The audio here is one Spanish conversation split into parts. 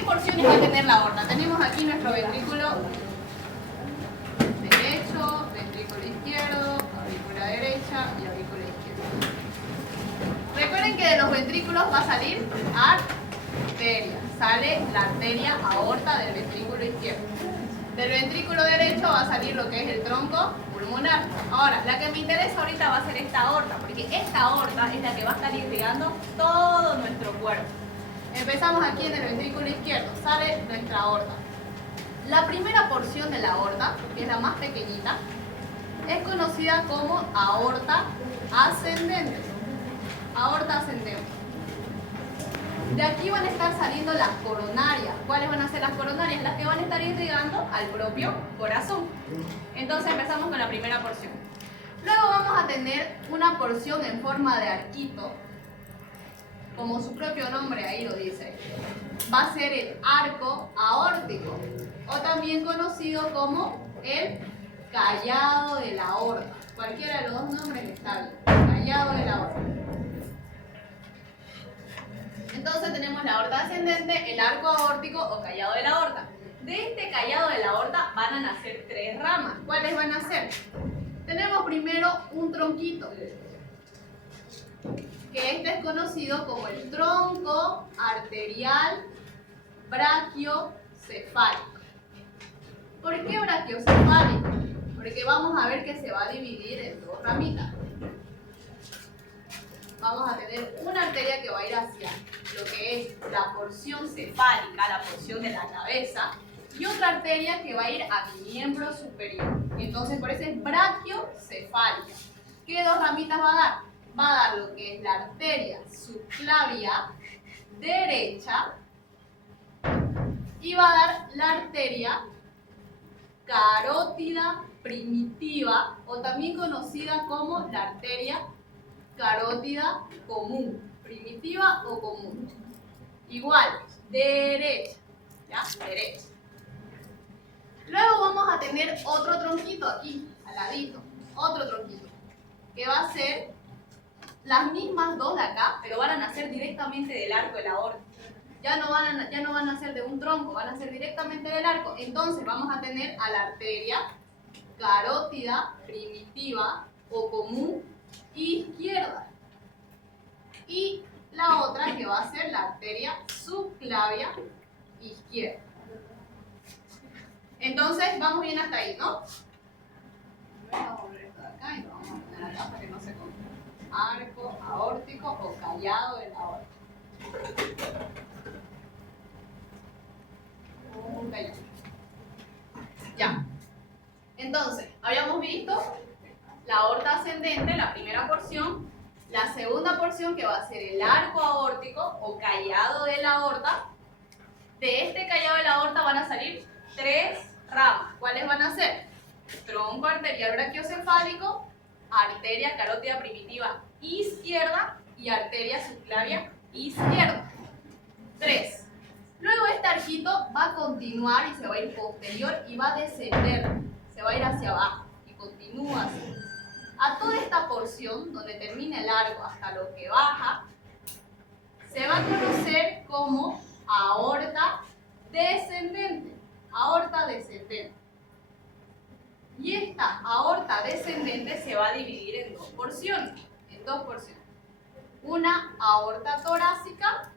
¿Qué porciones va a tener la aorta? Tenemos aquí nuestro ventrículo derecho, ventrículo izquierdo, aurícula derecha y aurícula izquierda. Recuerden que de los ventrículos va a salir arteria. Sale la arteria aorta del ventrículo izquierdo. Del ventrículo derecho va a salir lo que es el tronco pulmonar. Ahora, la que me interesa ahorita va a ser esta aorta, porque esta aorta es la que va a estar irrigando todo nuestro cuerpo. Empezamos aquí en el ventrículo izquierdo, sale nuestra aorta. La primera porción de la aorta, que es la más pequeñita, es conocida como aorta ascendente. Aorta ascendente. De aquí van a estar saliendo las coronarias. ¿Cuáles van a ser las coronarias? Las que van a estar irrigando al propio corazón. Entonces empezamos con la primera porción. Luego vamos a tener una porción en forma de arquito, como su propio nombre ahí lo dice. Va a ser el arco aórtico, o también conocido como el callado de la aorta. Cualquiera de los dos nombres está bien. Callado de la aorta. Entonces tenemos la aorta ascendente, el arco aórtico o callado de la aorta. De este callado de la aorta van a nacer tres ramas. ¿Cuáles van a ser? Tenemos primero un tronquito, que este es conocido como el tronco arterial brachiocefálico. ¿Por qué brachiocefálico? Porque vamos a ver que se va a dividir en dos ramitas. Vamos a tener una arteria que va a ir hacia lo que es la porción cefálica, la porción de la cabeza, y otra arteria que va a ir a mi miembro superior. Entonces, por eso es brachiocefálica. ¿Qué dos ramitas va a dar? Va a dar lo que es la arteria subclavia derecha y va a dar la arteria carótida primitiva, o también conocida como la arteria carótida común, primitiva o común. Igual, derecha, ¿ya? Derecha. Luego vamos a tener otro tronquito aquí, al ladito, otro tronquito, que va a ser las mismas dos de acá, pero van a nacer directamente del arco de la aorta. Ya no van a ser de un tronco, van a ser directamente del arco. Entonces vamos a tener a la arteria carótida primitiva o común izquierda. Y la otra que va a ser la arteria subclavia izquierda. Entonces, vamos bien hasta ahí, ¿no? Vamos a poner esto de acá y lo vamos a poner acá para que no se confunda. Arco aórtico o callado de la aorta. Un callado. Ya. Entonces, habíamos visto la aorta ascendente, la primera porción. La segunda porción, que va a ser el arco aórtico o callado de la aorta. De este callado de la aorta van a salir tres ramas. ¿Cuáles van a ser? Tronco arterial brachiocefálico, arteria carótida primitiva izquierda y arteria subclavia izquierda. Tres. Luego este arquito va a continuar y se va a ir posterior y va a descender. Se va a ir hacia abajo y continúa así. A toda esta porción, donde termina el arco hasta lo que baja, se va a conocer como aorta descendente. Aorta descendente. Y esta aorta descendente se va a dividir en dos porciones. Una aorta torácica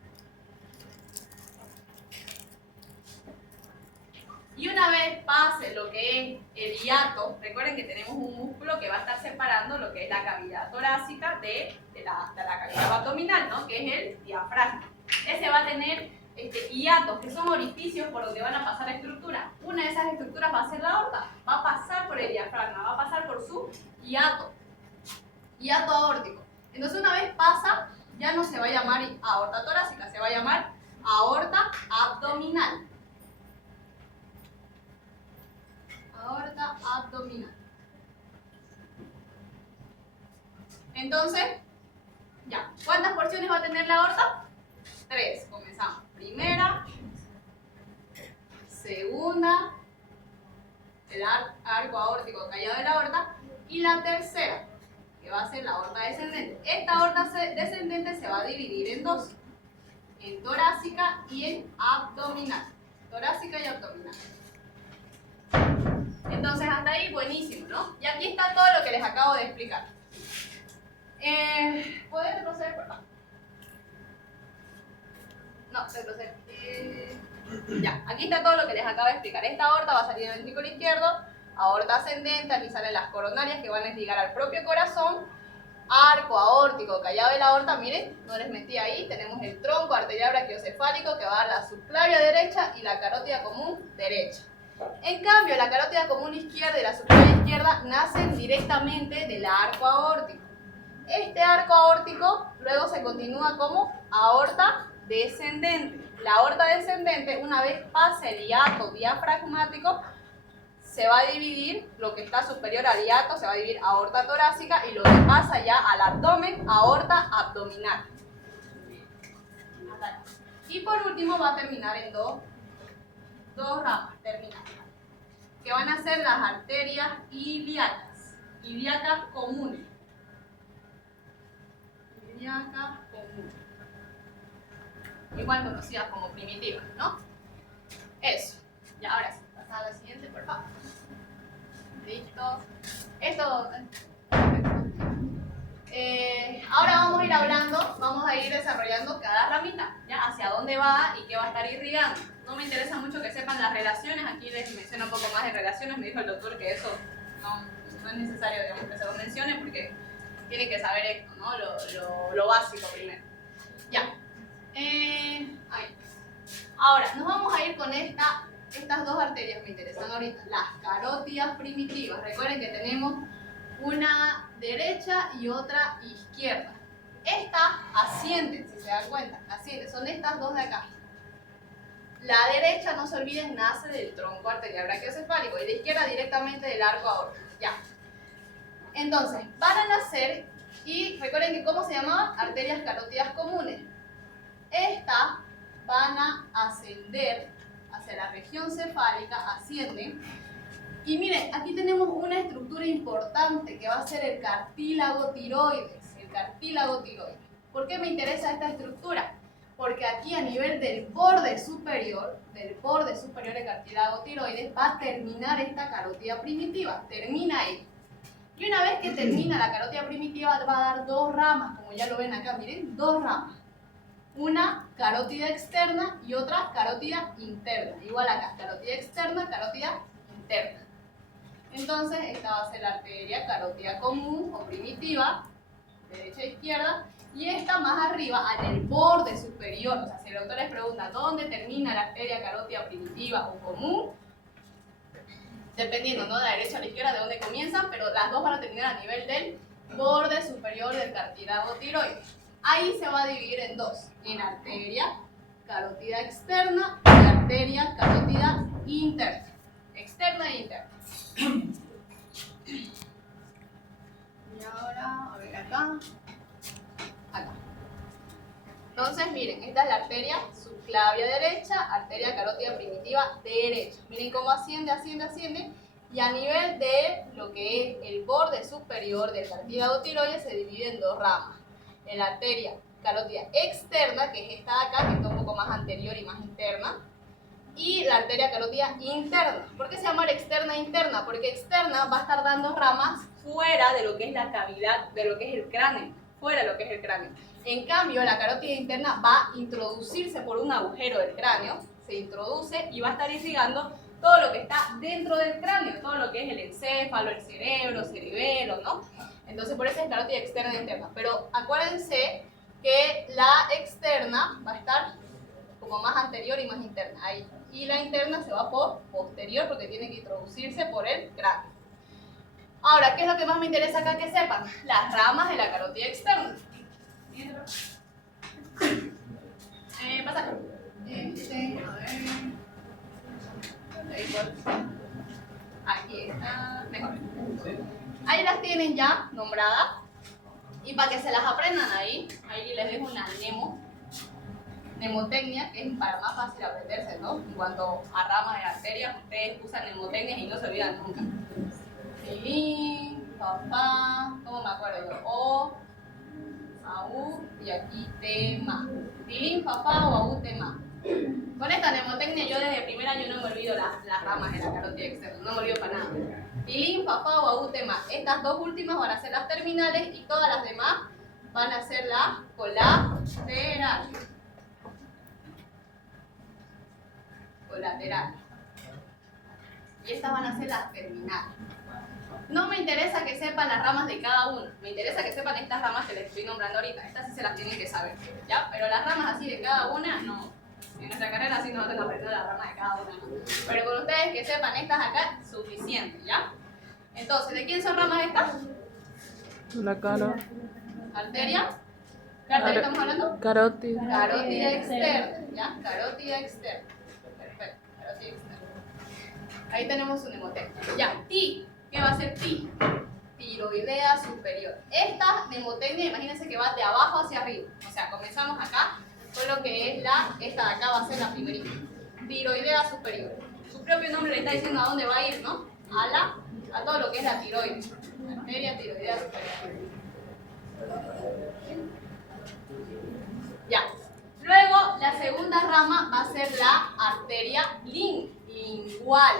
y una vez pase lo que es el hiato, recuerden que tenemos un músculo que va a estar separando lo que es la cavidad torácica de la cavidad abdominal, ¿no? Que es el diafragma. Ese va a tener hiatos, que son orificios por donde van a pasar estructuras. Una de esas estructuras va a ser la aorta, va a pasar por el diafragma, va a pasar por su hiato aórtico. Entonces una vez pasa, ya no se va a llamar aorta torácica, se va a llamar aorta abdominal. Aorta abdominal. Entonces, ya, ¿cuántas porciones va a tener la aorta? Tres. Comenzamos. Primera, segunda, el arco aórtico callado de la aorta, y la tercera, que va a ser la aorta descendente. Esta aorta descendente se va a dividir en dos. en torácica y en abdominal. Torácica y abdominal. Entonces hasta ahí buenísimo, ¿no? Y aquí está todo lo que les acabo de explicar. ¿Puedes retroceder, por favor? No, retroceder. Ya, aquí está todo lo que les acabo de explicar. Esta aorta va a salir del ventrículo izquierdo, aorta ascendente, aquí salen las coronarias que van a llegar al propio corazón, arco aórtico, callado de la aorta, miren, no les metí ahí, tenemos el tronco arterial brachiocefálico que va a dar la subclavia derecha y la carótida común derecha. En cambio, la carótida común izquierda y la subclavia izquierda nacen directamente del arco aórtico. Este arco aórtico luego se continúa como aorta descendente. La aorta descendente, una vez pase el hiato diafragmático, se va a dividir, lo que está superior al hiato se va a dividir aorta torácica y lo que pasa ya al abdomen, aorta abdominal. Y por último va a terminar en dos ramas terminales, que van a ser las arterias ilíacas comunes. Ilíacas comunes. Igual conocidas como primitivas, ¿no? Eso. Ya, ahora sí. Pasa a la siguiente, por favor. Listo. Esto. Ahora vamos a ir hablando, vamos a ir desarrollando cada ramita, ¿ya? Hacia dónde va y qué va a estar irrigando. No me interesa mucho que sepan las relaciones, aquí les menciono un poco más de relaciones, me dijo el doctor que eso no es necesario, digamos, que se lo mencione porque tienen que saber esto, ¿no? Lo básico primero. Ya. Ahí. Ahora, nos vamos a ir con estas dos arterias que me interesan ahorita, las carótidas primitivas. Recuerden que tenemos una derecha y otra izquierda. Estas ascienden, si se dan cuenta, ascienden, son estas dos de acá. La derecha, no se olviden, nace del tronco arterial brachiocefálico y la izquierda directamente del arco aórtico. Ya. Entonces, van a nacer y recuerden que ¿cómo se llamaban? Arterias carótidas comunes. Estas van a ascender hacia la región cefálica, ascienden. Y miren, aquí tenemos una estructura importante que va a ser el cartílago tiroides. El cartílago tiroides. ¿Por qué me interesa esta estructura? Porque aquí a nivel del borde superior del cartílago tiroides, va a terminar esta carótida primitiva. Termina ahí. Y una vez que termina la carótida primitiva, va a dar dos ramas, como ya lo ven acá, miren, dos ramas. Una carótida externa y otra carótida interna. Igual acá, carótida externa, carótida interna. Entonces, esta va a ser la arteria carótida común o primitiva, derecha e izquierda, y esta más arriba, en el borde superior. O sea, si el doctor les pregunta dónde termina la arteria carótida primitiva o común, dependiendo, ¿no? De la derecha a la izquierda, de dónde comienzan, pero las dos van a terminar a nivel del borde superior del cartílago tiroides. Ahí se va a dividir en dos, en arteria carótida externa y arteria carótida interna. Externa e interna. Y ahora, a ver acá. Acá. Entonces, miren, esta es la arteria subclavia derecha, arteria carótida primitiva derecha. Miren cómo asciende, asciende, asciende. Y a nivel de lo que es el borde superior del cartílago tiroides se divide en dos ramas. En la arteria carótida externa, que es esta de acá, que está un poco más anterior y más interna, y la arteria carótida interna. ¿Por qué se llama externa e interna? Porque externa va a estar dando ramas fuera de lo que es la cavidad, de lo que es el cráneo, fuera de lo que es el cráneo. En cambio, la carótida interna va a introducirse por un agujero del cráneo, se introduce y va a estar irrigando todo lo que está dentro del cráneo, todo lo que es el encéfalo, el cerebro, cerebelo, ¿no? Entonces, por eso es carótida externa e interna. Pero acuérdense que la externa va a estar como más anterior y más interna, ahí. Y la interna se va por posterior porque tiene que introducirse por el cráneo. Ahora, ¿qué es lo que más me interesa acá que sepan? Las ramas de la carótida externa. Pasa acá. A ver. Aquí está, mejor. Ahí las tienen ya nombradas. Y para que se las aprendan ahí les dejo una mnemotecnia, que es para más fácil aprenderse, ¿no? En cuanto a ramas de arterias, ustedes usan mnemotecnias y no se olvidan nunca. Cilín, papá, ¿cómo me acuerdo yo? O, AU y aquí tema. Tilín, papá o AU, tema. Con esta mnemotecnia yo desde el primer año no me olvido las ramas de la carótida externa, no me olvido para nada. Tilín, papá o AU, tema. Estas dos últimas van a ser las terminales y todas las demás van a ser las colaterales. Colaterales. Y estas van a ser las terminales. No me interesa que sepan las ramas de cada una, me interesa que sepan estas ramas que les estoy nombrando ahorita. Estas sí se las tienen que saber, ¿ya? Pero las ramas así de cada una, no. En nuestra carrera así no tengo aprendido las ramas de cada una, ¿no? Pero con ustedes que sepan estas acá, suficiente, ¿ya? Entonces, ¿de quién son ramas estas? La cara. Arteria. ¿Qué arteria estamos hablando? Carótida. Carótida externa, ¿ya? Carótida externa. Perfecto, carótida externa. Ahí tenemos un mnemotecnia. Ya, ti. ¿Qué va a ser ti? Tiroidea superior. Esta mnemotecnia, imagínense que va de abajo hacia arriba. O sea, comenzamos acá con lo que es esta de acá va a ser la primerita. Tiroidea superior. Su propio nombre le está diciendo a dónde va a ir, ¿no? A todo lo que es la tiroides. Arteria tiroidea superior. Ya. Luego, la segunda rama va a ser la arteria lingual.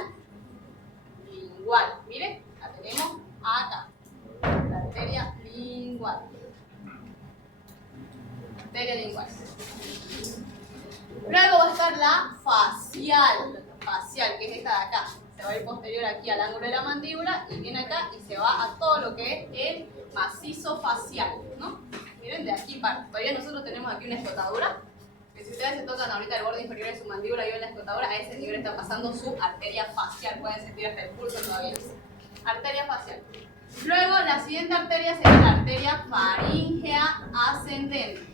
Lingual. Miren, la tenemos acá. La arteria lingual. Arteria lingual. Luego va a estar la facial. Facial, que es esta de acá. Se va a ir posterior aquí al ángulo de la mandíbula y viene acá y se va a todo lo que es el macizo facial, ¿no? Miren, de aquí para. Todavía nosotros tenemos aquí una escotadura. Que si ustedes se tocan ahorita el borde inferior de su mandíbula y ven la escotadura, a ese nivel está pasando su arteria facial. Pueden sentir hasta el pulso todavía. Arteria facial. Luego, la siguiente arteria sería la arteria faríngea ascendente.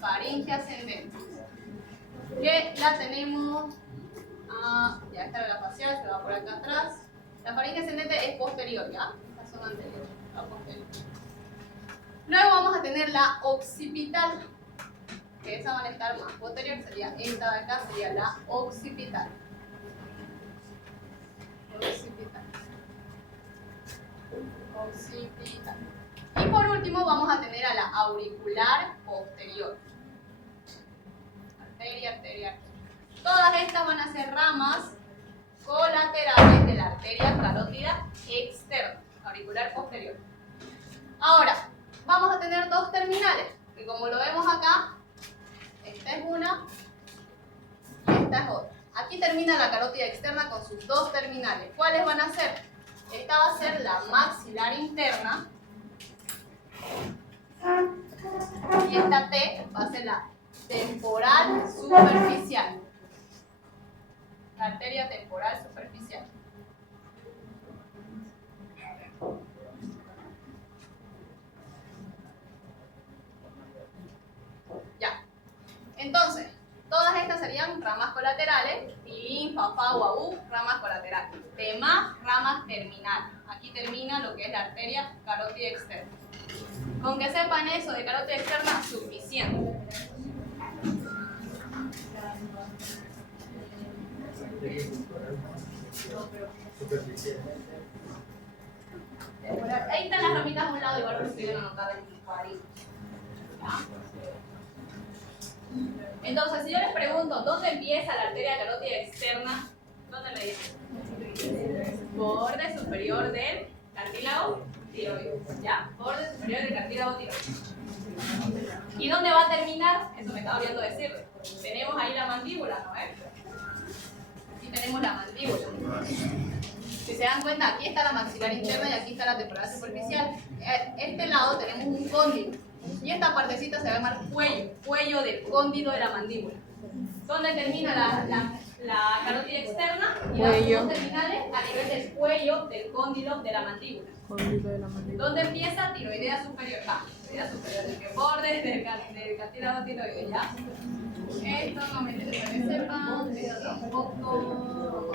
Faríngea ascendente. Que la tenemos. Ya está la facial, se va por acá atrás. La faringe ascendente es posterior, ¿ya? Estas son anteriores, la posterior. Luego vamos a tener la occipital, que esa van a estar más posterior, sería esta de acá, sería la occipital. Occipital. Occipital. Y por último vamos a tener a la auricular posterior. Arteria, arteria, arteria. Todas estas van a ser ramas colaterales de la arteria carótida externa, auricular posterior. Ahora, vamos a tener dos terminales, que como lo vemos acá, esta es una y esta es otra. Aquí termina la carótida externa con sus dos terminales. ¿Cuáles van a ser? Esta va a ser la maxilar interna y esta T va a ser la temporal superficial. La arteria temporal superficial. Ya. Entonces, todas estas serían ramas colaterales. Tilín, fafá o AU, ramas colaterales. Tema, ramas terminales. Aquí termina lo que es la arteria carótida externa. Con que sepan eso de carótida externa, suficiente. Ahí están las ramitas a un lado, igual lo siguen anotadas en un cuadrito. Entonces, si yo les pregunto, ¿dónde empieza la arteria carótida externa? ¿Dónde me dicen? Borde superior del cartílago tiroides. ¿Ya? Borde superior del cartílago tiroides. ¿Y dónde va a terminar? Eso me estaba olvidando decirles. Tenemos ahí la mandíbula, ¿no es? Aquí tenemos la mandíbula. Si se dan cuenta, aquí está la maxilar interna y aquí está la temporal superficial. Este lado tenemos un cóndilo. Y esta partecita se va a llamar cuello. Cuello del cóndilo de la mandíbula. ¿Dónde termina la carótida externa? Y las dos terminales a nivel del cuello del cóndilo de la mandíbula. ¿Dónde empieza? Tiroidea superior. Tiroidea superior, del que borde del cartílago tiroides, ¿ya? Esto no me interesa que sepan, esto tampoco.